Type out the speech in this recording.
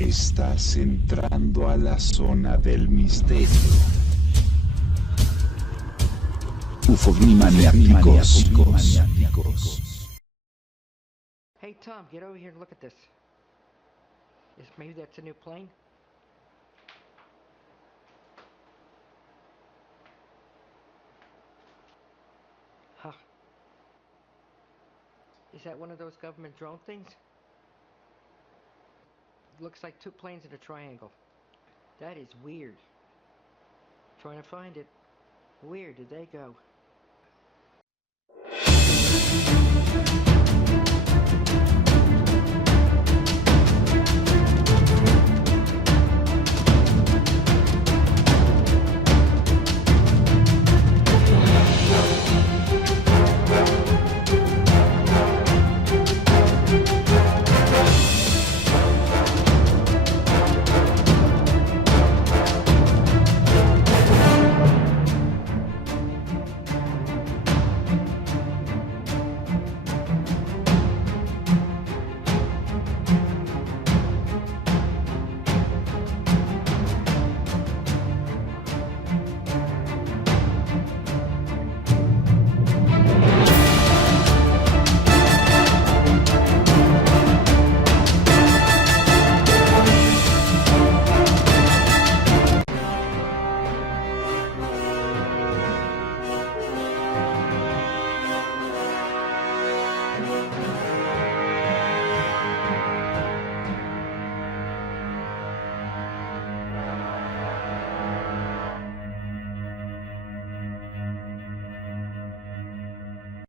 Estás entrando a la zona del misterio. Ovni maniáticos. Hey Tom, get over here and look at this. Maybe that's a new plane? Huh. Is that one of those government drone things? Looks like two planes in a triangle. That is weird. Trying to find it. Where did they go?